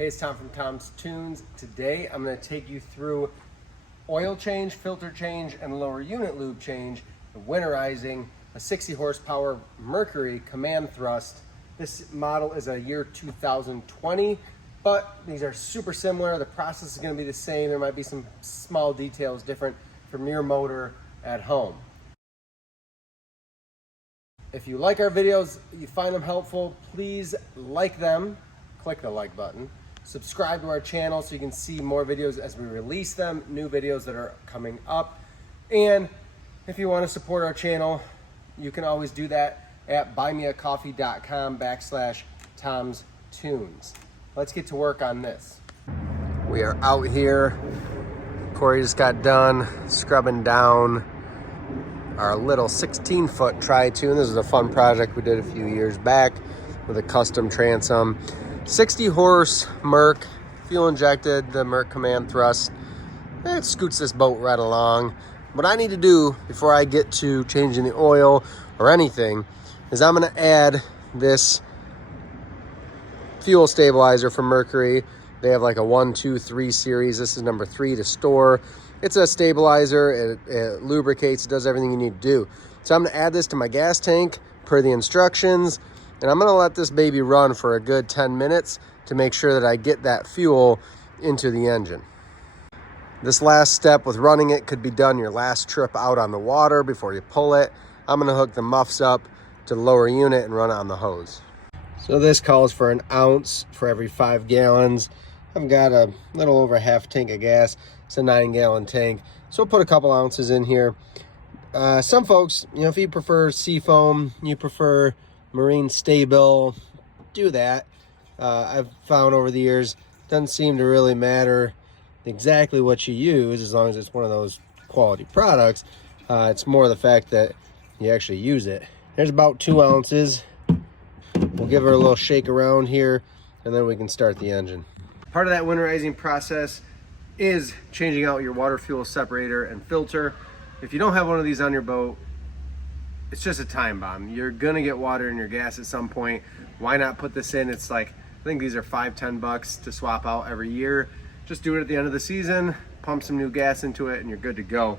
Hey, it's Tom from Tom's Toons. Today I'm going to take you through oil change, filter change, and lower unit lube change, the Winterizing, a 60 horsepower Mercury command thrust. This model is a year 2020, but these are super similar. The process is going to be the same. There might be some small details different from your motor at home. If you like our videos, you find them helpful, please like them, click the like button. Subscribe to our channel so you can see more videos as we release them, new videos that are coming up. And if you want to support our channel, you can always do that at buymeacoffee.com/Tom's Toons. Let's get to work on this. We are out here. Corey just got done scrubbing down our little 16-foot tri-tune. This is a fun project we did a few years back with a custom transom. 60 horse Merc, fuel injected, the Merc command thrust. It scoots this boat right along. What I need to do before I get to changing the oil or anything is I'm gonna add this fuel stabilizer from Mercury. They have like a 1, 2, 3 series. This is number 3 to store. It's a stabilizer, it lubricates, it does everything you need to do. So I'm gonna add this to my gas tank per the instructions, and I'm gonna let this baby run for a good 10 minutes to make sure that I get that fuel into the engine. This last step with running it could be done your last trip out on the water before you pull it. I'm gonna hook the muffs up to the lower unit and run it on the hose. So this calls for an ounce for every 5 gallons. I've got a little over half tank of gas. It's a 9-gallon tank, so we'll put a couple ounces in here. Some folks, if you prefer seafoam, you prefer marine stable, do that. I've found over the years, doesn't seem to really matter exactly what you use as long as it's one of those quality products. It's more the fact that you actually use it. There's about 2 ounces. We'll give her a little shake around here, and then we can start the engine. Part of that winterizing process is changing out your water fuel separator and filter. If you don't have one of these on your boat, it's just a time bomb. You're gonna get water in your gas at some point. Why not put this in? It's like, I think these are $5-10 bucks to swap out every year. Just do it at the end of the season, pump some new gas into it, and you're good to go.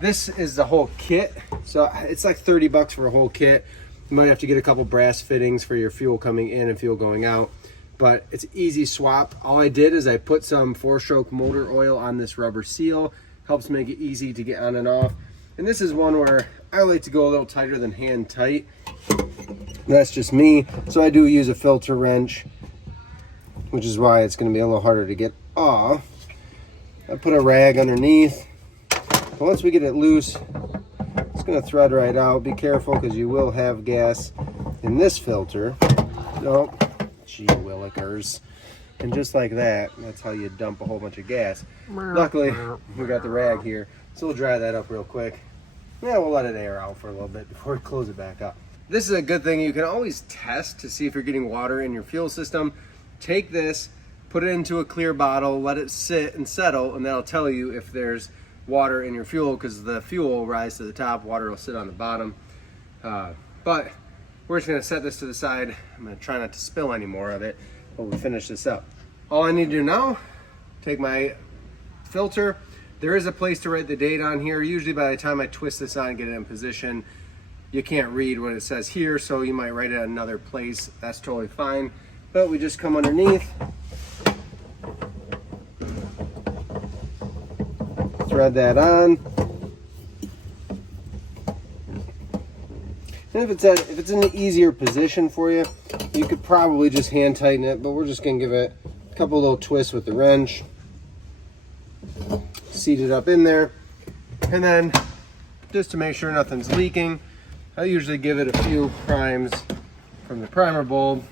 This is the whole kit. So it's like 30 bucks for a whole kit. You might have to get a couple brass fittings for your fuel coming in and fuel going out, but it's easy swap. All I did is I put some 4-stroke motor oil on this rubber seal. Helps make it easy to get on and off. And this is one where I like to go a little tighter than hand tight. That's just me. So I do use a filter wrench, which is why it's gonna be a little harder to get off. I put a rag underneath. But once we get it loose, it's gonna thread right out. Be careful because you will have gas in this filter. Nope. Gee willikers. And just like that, that's how you dump a whole bunch of gas. Luckily, we got the rag here, so we'll dry that up real quick. Yeah, we'll let it air out for a little bit before we close it back up. This is a good thing. You can always test to see if you're getting water in your fuel system. Take this, put it into a clear bottle, let it sit and settle, and that'll tell you if there's water in your fuel, because the fuel will rise to the top, water will sit on the bottom. But we're just gonna set this to the side. I'm gonna try not to spill any more of it while we finish this up. All I need to do now, take my filter. There is a place to write the date on here. Usually by the time I twist this on and get it in position, you can't read what it says here, so you might write it another place. That's totally fine. But we just come underneath, thread that on. And if it's in an easier position for you, you could probably just hand tighten it, but we're just gonna give it a couple little twists with the wrench. Seat it up in there. And then just to make sure nothing's leaking, I usually give it a few primes from the primer bulb.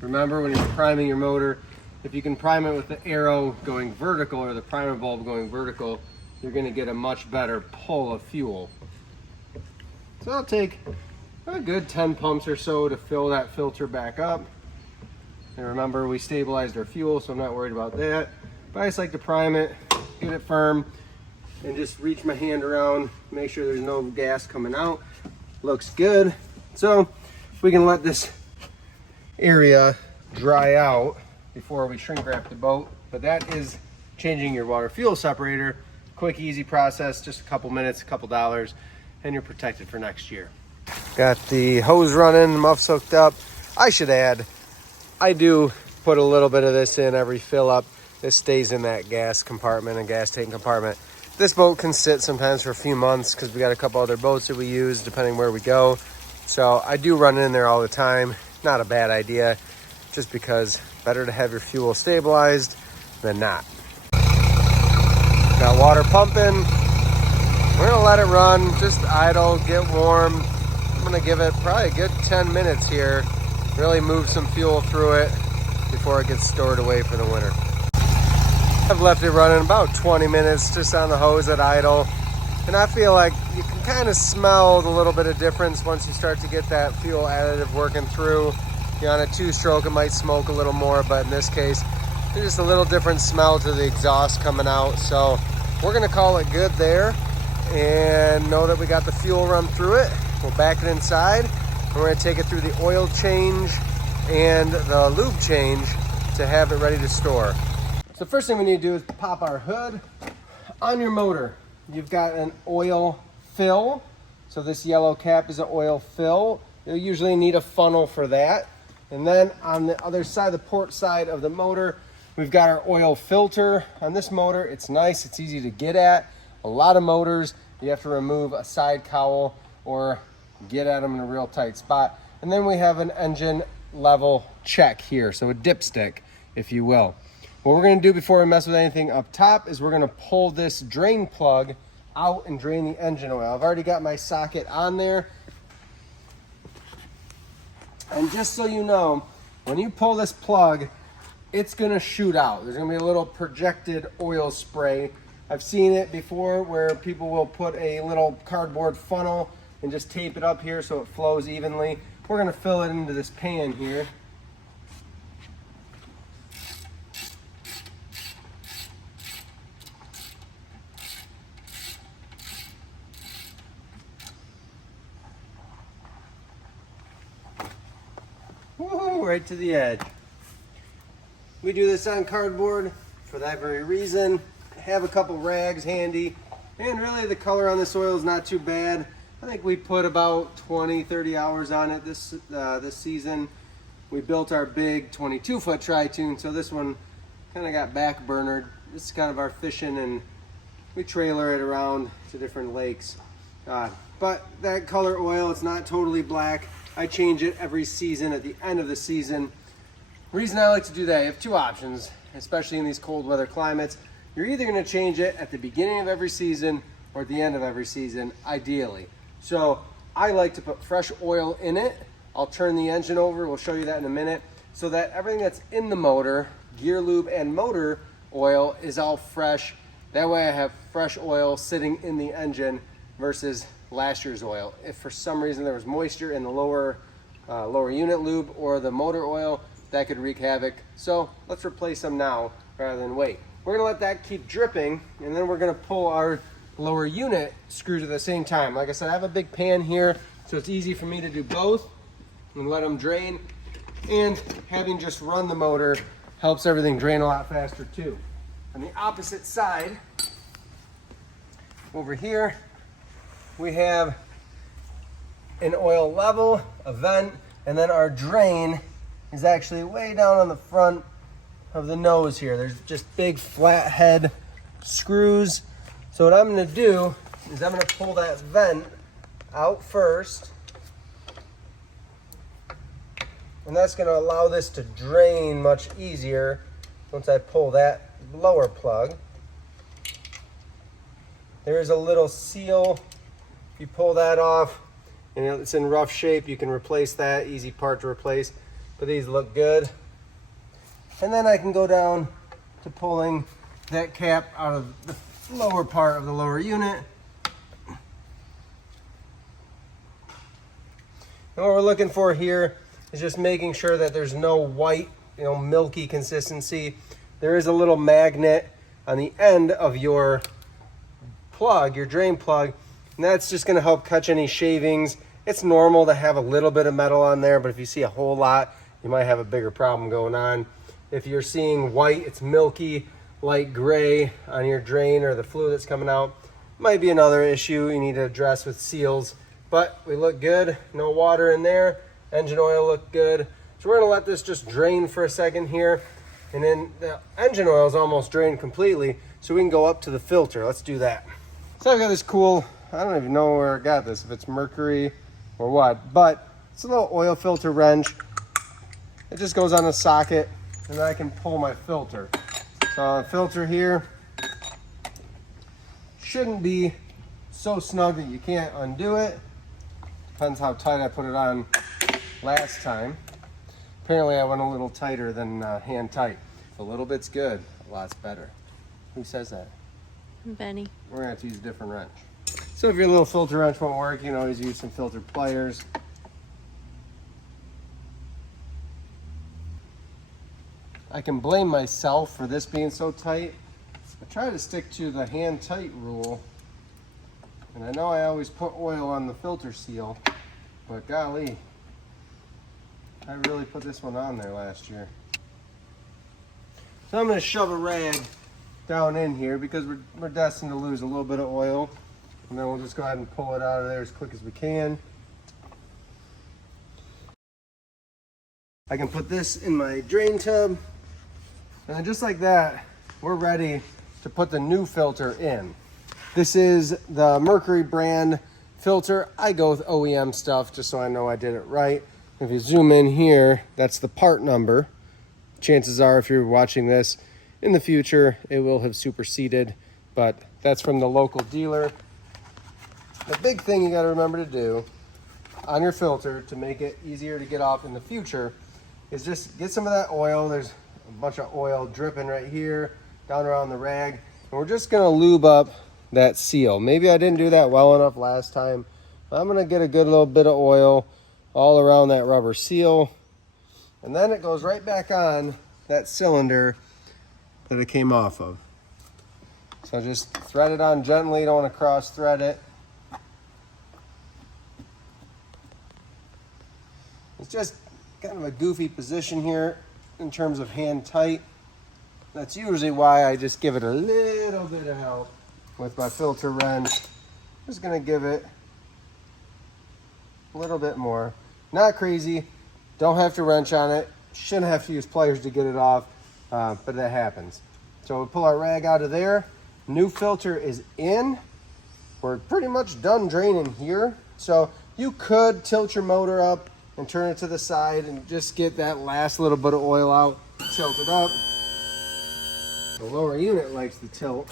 Remember, when you're priming your motor, if you can prime it with the arrow going vertical or the primer bulb going vertical, you're going to get a much better pull of fuel. So I'll take a good 10 pumps or so to fill that filter back up. And remember, we stabilized our fuel, so I'm not worried about that. But I just like to prime it, get it firm, and just reach my hand around, make sure there's no gas coming out. Looks good. So we can let this area dry out before we shrink wrap the boat. But that is changing your water fuel separator. Quick, easy process, just a couple minutes, a couple dollars, and you're protected for next year. Got the hose running, muffs hooked up. I should add, I do put a little bit of this in every fill up. This stays in that gas compartment and gas tank compartment. This boat can sit sometimes for a few months because we got a couple other boats that we use depending where we go. So I do run in there all the time. Not a bad idea, just because better to have your fuel stabilized than not. Got water pumping. We're gonna let it run, just idle, get warm. I'm gonna give it probably a good 10 minutes here. Really move some fuel through it before it gets stored away for the winter. I've left it running about 20 minutes just on the hose at idle. And I feel like you can kind of smell the little bit of difference once you start to get that fuel additive working through. You know, on a 2-stroke, it might smoke a little more, but in this case, there's just a little different smell to the exhaust coming out. So we're gonna call it good there and know that we got the fuel run through it. We'll back it inside and we're gonna take it through the oil change and the lube change to have it ready to store. So the first thing we need to do is pop our hood. On your motor, you've got an oil fill. So this yellow cap is an oil fill. You'll usually need a funnel for that. And then on the other side, the port side of the motor, we've got our oil filter. On this motor, it's nice, it's easy to get at. A lot of motors, you have to remove a side cowl or get at them in a real tight spot. And then we have an engine level check here, so a dipstick, if you will. What we're gonna do before we mess with anything up top is we're gonna pull this drain plug out and drain the engine oil. I've already got my socket on there. And just so you know, when you pull this plug, it's gonna shoot out. There's gonna be a little projected oil spray. I've seen it before where people will put a little cardboard funnel and just tape it up here so it flows evenly. We're gonna fill it into this pan here. Woo, right to the edge. We do this on cardboard for that very reason. Have a couple rags handy, and really the color on this oil is not too bad. I think we put about 20-30 hours on it this season. We built our big 22-foot Tri-Toon, so this one kind of got back burnered. This is kind of our fishing, and we trailer it around to different lakes. But that color oil, it's not totally black. I change it every season at the end of the season. The reason I like to do that, you have two options, especially in these cold weather climates. You're either gonna change it at the beginning of every season or at the end of every season, ideally. So I like to put fresh oil in it. I'll turn the engine over, we'll show you that in a minute, so that everything that's in the motor, gear lube and motor oil, is all fresh. That way I have fresh oil sitting in the engine versus last year's oil. If for some reason there was moisture in the lower unit lube or the motor oil, that could wreak havoc. So let's replace them now rather than wait. We're gonna let that keep dripping, and then we're gonna pull our lower unit screws at the same time. Like I said, I have a big pan here, so it's easy for me to do both and let them drain. And having just run the motor helps everything drain a lot faster too. On the opposite side, over here, we have an oil level, a vent, and then our drain is actually way down on the front of the nose here. There's just big flat head screws. So what I'm gonna do is I'm gonna pull that vent out first, and that's gonna allow this to drain much easier once I pull that lower plug. There is a little seal. You pull that off and it's in rough shape, you can replace that, easy part to replace, but these look good. And then I can go down to pulling that cap out of the lower part of the lower unit. And what we're looking for here is just making sure that there's no white, milky consistency. There is a little magnet on the end of your plug, your drain plug, and that's just gonna help catch any shavings, It's normal to have a little bit of metal on there, but if you see a whole lot, you might have a bigger problem going on. If you're seeing white, it's milky, light gray on your drain or the fluid that's coming out, might be another issue you need to address with seals. But we look good, no water in there. Engine oil looked good. So we're gonna let this just drain for a second here. And then the engine oil is almost drained completely, so we can go up to the filter. Let's do that. So I've got this cool, I don't even know where I got this, if it's Mercury or what, but it's a little oil filter wrench. It just goes on a socket, and then I can pull my filter. So the filter here shouldn't be so snug that you can't undo it. Depends how tight I put it on last time. Apparently I went a little tighter than hand tight. A little bit's good, a lot's better. Who says that? Benny. We're gonna have to use a different wrench. So if your little filter wrench won't work, you can always use some filter pliers. I can blame myself for this being so tight. I try to stick to the hand tight rule. And I know I always put oil on the filter seal, but golly, I really put this one on there last year. So I'm gonna shove a rag down in here because we're destined to lose a little bit of oil. And then we'll just go ahead and pull it out of there as quick as we can. I can put this in my drain tub. And then just like that, we're ready to put the new filter in. This is the Mercury brand filter. I go with OEM stuff just so I know I did it right. If you zoom in here, that's the part number. Chances are if you're watching this in the future, it will have superseded, but that's from the local dealer. The big thing you gotta remember to do on your filter to make it easier to get off in the future is just get some of that oil. There's a bunch of oil dripping right here, down around the rag. And we're just gonna lube up that seal. Maybe I didn't do that well enough last time. I'm gonna get a good little bit of oil all around that rubber seal. And then it goes right back on that cylinder that it came off of. So just thread it on gently, don't want to cross thread it. It's just kind of a goofy position here in terms of hand tight. That's usually why I just give it a little bit of help with my filter wrench. Just gonna give it a little bit more. Not crazy, don't have to wrench on it. Shouldn't have to use pliers to get it off, but that happens. So we'll pull our rag out of there. New filter is in. We're pretty much done draining here. So you could tilt your motor up and turn it to the side and just get that last little bit of oil out, tilt it up. The lower unit likes to tilt.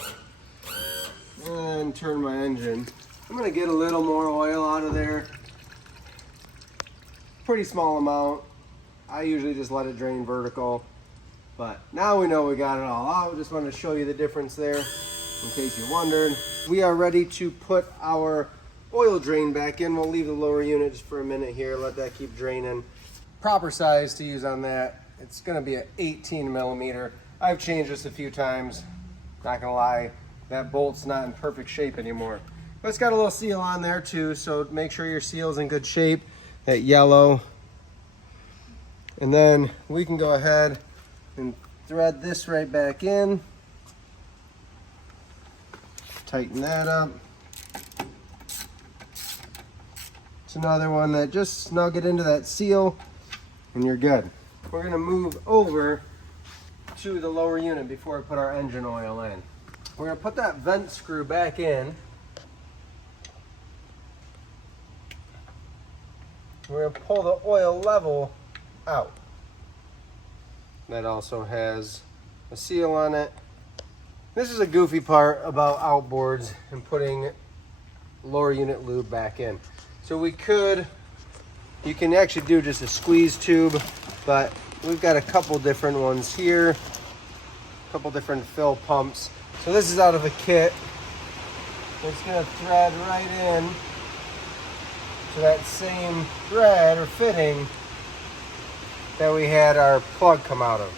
And turn my engine. I'm gonna get a little more oil out of there. Pretty small amount. I usually just let it drain vertical. But now we know we got it all out. Just wanted to show you the difference there in case you wondered. We are ready to put our oil drain back in. We'll leave the lower unit just for a minute here, let that keep draining. Proper size to use on that, it's gonna be an 18 millimeter. I've changed this a few times, not gonna lie, that bolt's not in perfect shape anymore. But it's got a little seal on there too, so make sure your seal's in good shape, that yellow. And then we can go ahead and thread this right back in. Tighten that up. It's another one that just snug it into that seal and you're good. We're gonna move over to the lower unit before we put our engine oil in. We're gonna put that vent screw back in. We're gonna pull the oil level out. That also has a seal on it. This is a goofy part about outboards and putting lower unit lube back in. So you can actually do just a squeeze tube, but we've got a couple different ones here, a couple different fill pumps. So this is out of a kit. It's gonna thread right in to that same thread or fitting that we had our plug come out of.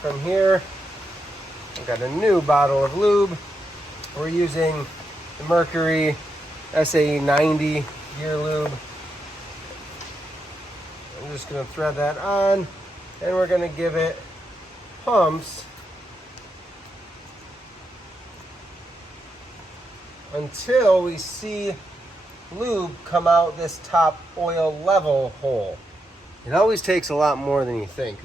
From here, I've got a new bottle of lube. We're using the Mercury SAE 90 gear lube. I'm just gonna thread that on, and we're gonna give it pumps until we see lube come out this top oil level hole. It always takes a lot more than you think.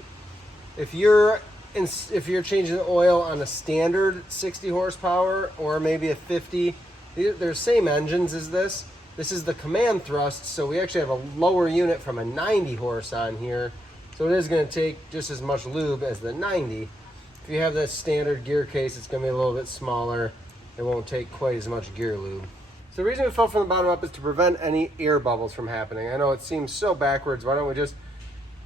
If you're changing the oil on a standard 60 horsepower or maybe a 50, they're the same engines as this. This is the command thrust, so we actually have a lower unit from a 90 horse on here. So it is going to take just as much lube as the 90. If you have that standard gear case, it's going to be a little bit smaller. It won't take quite as much gear lube. So the reason we fill from the bottom up is to prevent any air bubbles from happening. I know it seems so backwards. Why don't we just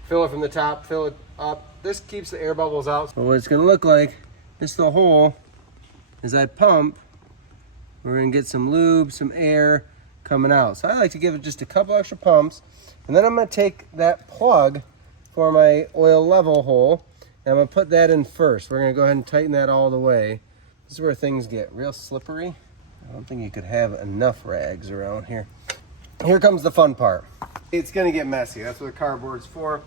fill it from the top, fill it up. This keeps the air bubbles out. So what it's going to look like, this is the hole. As I pump, we're going to get some lube, some air coming out. So I like to give it just a couple extra pumps. And then I'm going to take that plug for my oil level hole, and I'm going to put that in first. We're going to go ahead and tighten that all the way. This is where things get real slippery. I don't think you could have enough rags around here. Here comes the fun part. It's going to get messy. That's what the cardboard's for.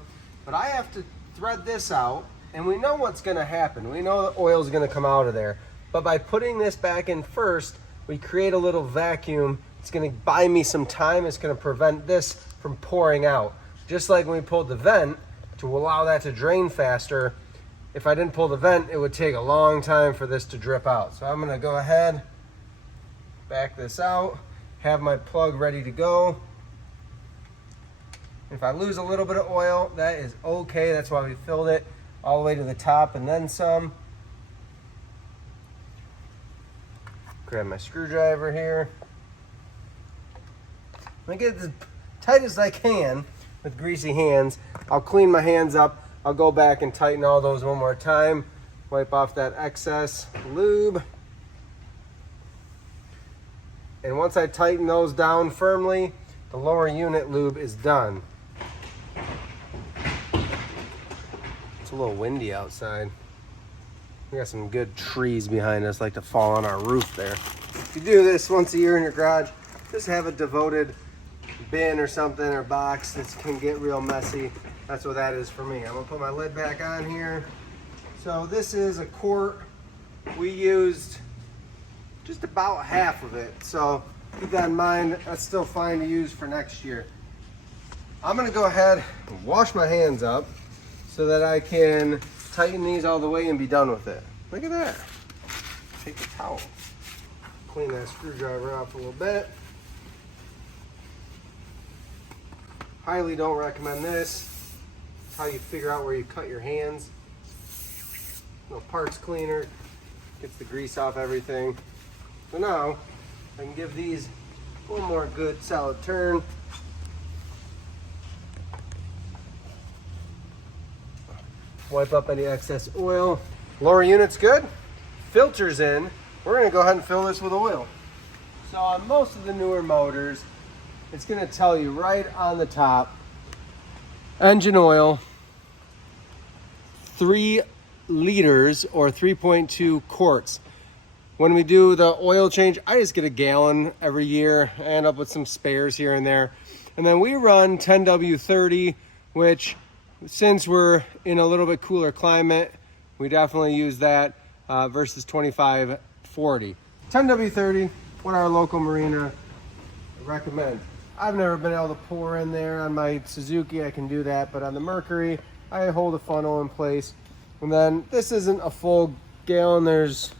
But I have to thread this out, and we know what's going to happen. We know the oil's going to come out of there. But by putting this back in first, we create a little vacuum. It's going to buy me some time. It's going to prevent this from pouring out. Just like when we pulled the vent to allow that to drain faster, if I didn't pull the vent, it would take a long time for this to drip out. So I'm going to go ahead, back this out, have my plug ready to go. If I lose a little bit of oil, that is okay. That's why we filled it all the way to the top and then some. Grab my screwdriver here. I'm gonna get it as tight as I can with greasy hands. I'll clean my hands up. I'll go back and tighten all those one more time. Wipe off that excess lube. And once I tighten those down firmly, the lower unit lube is done. It's a little windy outside. We got some good trees behind us, like to fall on our roof there. If you do this once a year in your garage, just have a devoted bin or something or box. This can get real messy. That's what that is for me. I'm gonna put my lid back on here. So this is a quart. We used just about half of it. So keep that in mind. That's still fine to use for next year. I'm gonna go ahead and wash my hands up so that I can tighten these all the way and be done with it. Look at that. Take a towel. Clean that screwdriver off a little bit. Highly don't recommend this. It's how you figure out where you cut your hands. No parts cleaner. Gets the grease off everything. So now I can give these one more good solid turn. Wipe up any excess oil. Lower unit's good. Filter's in. We're gonna go ahead and fill this with oil. So on most of the newer motors, it's gonna tell you right on the top, engine oil, 3 liters or 3.2 quarts. When we do the oil change, I just get a gallon every year. I end up with some spares here and there. And then we run 10W30, which since we're in a little bit cooler climate, we definitely use that versus 2540. 10W30, what our local marina recommends. I've never been able to pour in there. On my Suzuki, I can do that, but on the Mercury, I hold a funnel in place. And then this isn't a full gallon. There's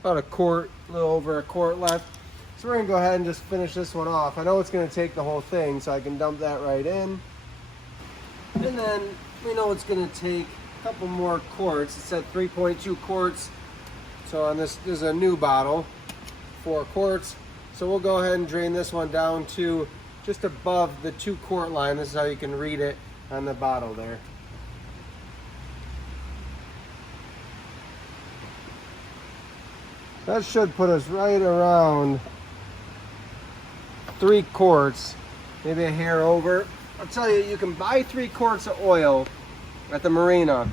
about a quart, a little over a quart left. So we're gonna go ahead and just finish this one off. I know it's gonna take the whole thing, so I can dump that right in. And then we know it's gonna take a couple more quarts. It's at 3.2 quarts. So on this is a new bottle, 4 quarts. So we'll go ahead and drain this one down to just above the 2 quart line. This is how you can read it on the bottle there. That should put us right around 3 quarts, maybe a hair over. I'll tell you, you can buy 3 quarts of oil at the marina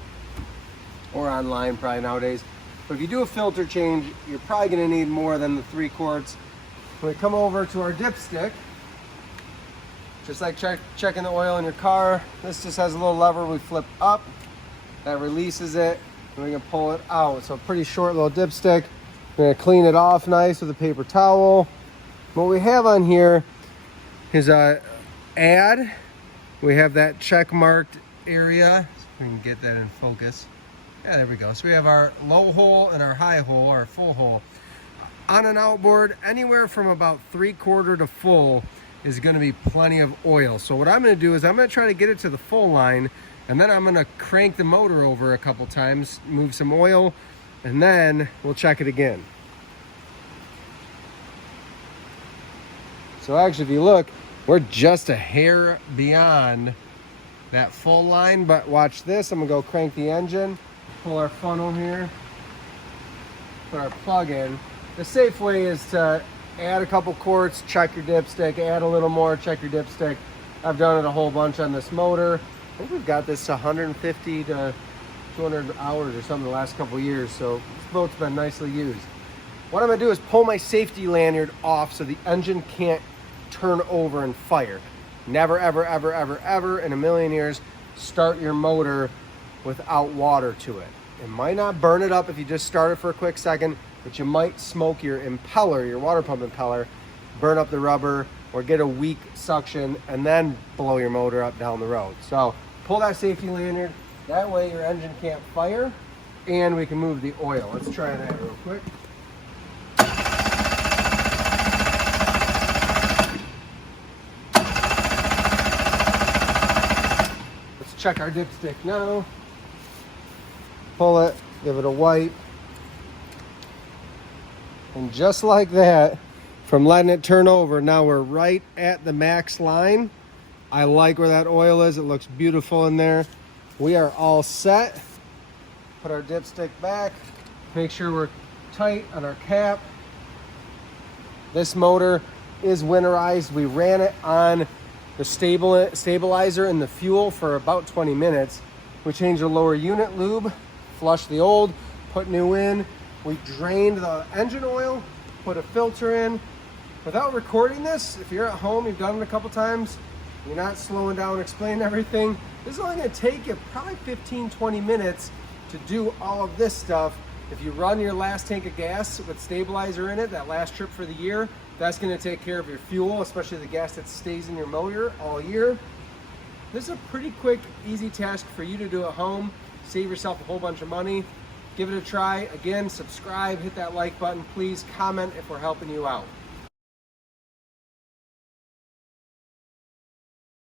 or online probably nowadays. But if you do a filter change, you're probably gonna need more than the 3 quarts. When we come over to our dipstick, Just like checking the oil in your car, this just has a little lever we flip up that releases it, and we can pull it out. So a pretty short little dipstick. We're gonna clean it off nice with a paper towel. What we have on here is a add. We have that check marked area. So we can get that in focus. Yeah, there we go. So we have our low hole and our high hole, our full hole. On an outboard, anywhere from about 3/4 to full is gonna be plenty of oil. So what I'm gonna do is I'm gonna try to get it to the full line, and then I'm gonna crank the motor over a couple times, move some oil, and then we'll check it again. So actually, if you look, we're just a hair beyond that full line, but watch this. I'm gonna go crank the engine, pull our funnel here, put our plug in. The safe way is to add a couple quarts, check your dipstick, add a little more, check your dipstick. I've done it a whole bunch on this motor. I think we've got this 150 to 200 hours or something the last couple years, so this boat's been nicely used. What I'm gonna do is pull my safety lanyard off so the engine can't turn over and fire. Never, ever, ever, ever, ever in a million years start your motor without water to it. It might not burn it up if you just start it for a quick second, but you might smoke your impeller, your water pump impeller, burn up the rubber, or get a weak suction and then blow your motor up down the road. So pull that safety lanyard, that way your engine can't fire, and we can move the oil. Let's try that real quick. Let's check our dipstick now. Pull it, give it a wipe. And just like that, from letting it turn over, now we're right at the max line. I like where that oil is. It looks beautiful in there. We are all set. Put our dipstick back. Make sure we're tight on our cap. This motor is winterized. We ran it on the stabilizer and the fuel for about 20 minutes. We changed the lower unit lube, flushed the old, put new in. We drained the engine oil, put a filter in. Without recording this, if you're at home, you've done it a couple times, you're not slowing down, explaining everything, this is only gonna take you probably 15, 20 minutes to do all of this stuff. If you run your last tank of gas with stabilizer in it, that last trip for the year, that's gonna take care of your fuel, especially the gas that stays in your motor all year. This is a pretty quick, easy task for you to do at home. Save yourself a whole bunch of money. Give it a try. Again, subscribe, hit that like button. Please comment if we're helping you out.